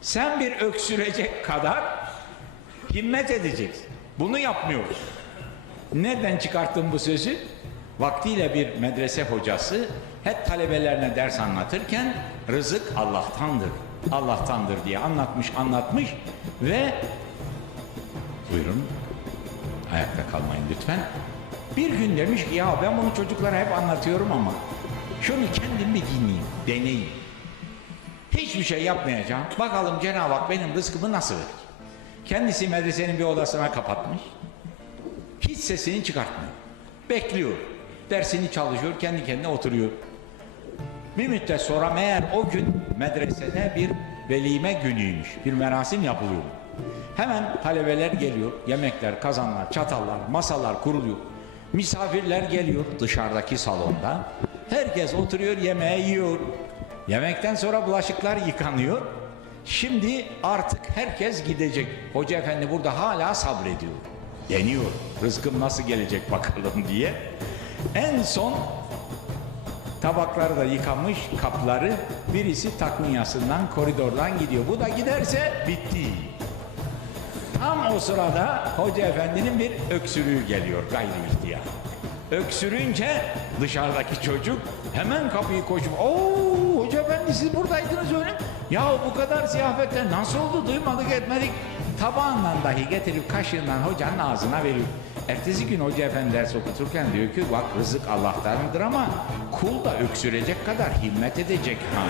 Sen bir öksürecek kadar himmet edeceksin. Bunu yapmıyoruz. Nereden çıkarttım bu sözü? Vaktiyle bir medrese hocası hep talebelerine ders anlatırken rızık Allah'tandır. Allah'tandır diye anlatmış anlatmış ve buyurun ayakta kalmayın lütfen. Bir gün demiş ki ya ben bunu çocuklara hep anlatıyorum ama şunu kendim bir dinleyeyim, deneyeyim. Hiçbir şey yapmayacağım. Bakalım Cenab-ı Hak benim rızkımı nasıl verecek? Kendisi medresenin bir odasına kapatmış. Hiç sesini çıkartmıyor. Bekliyor. Dersini çalışıyor, kendi kendine oturuyor. Bir müddet sonra meğer o gün medresede bir velime günüymüş. Bir merasim yapılıyor. Hemen talebeler geliyor. Yemekler, kazanlar, çatallar, masalar kuruluyor. Misafirler geliyor dışarıdaki salonda. Herkes oturuyor, yemeği yiyor. Yemekten sonra bulaşıklar yıkanıyor. Şimdi artık herkes gidecek. Hoca efendi burada hala sabrediyor. Deniyor. Rızkım nasıl gelecek bakalım diye. En son Tabakları da yıkamış, kapları. Birisi takniyasından, koridordan gidiyor. Bu da giderse bitti. Tam o sırada Hoca Efendi'nin bir öksürüğü geliyor gayri ihtiyar. Öksürünce dışarıdaki çocuk hemen kapıyı koşup ooo Hoca Efendi siz buradaydınız öyle? Ya bu kadar ziyafette nasıl oldu duymadık etmedik. Tabağından dahi getirip kaşığından hocanın ağzına veriyor. Ertesi gün Hoca Efendi ders okuturken diyor ki bak rızık Allah'tandır ama kul da öksürecek kadar himmet edecek. Ha.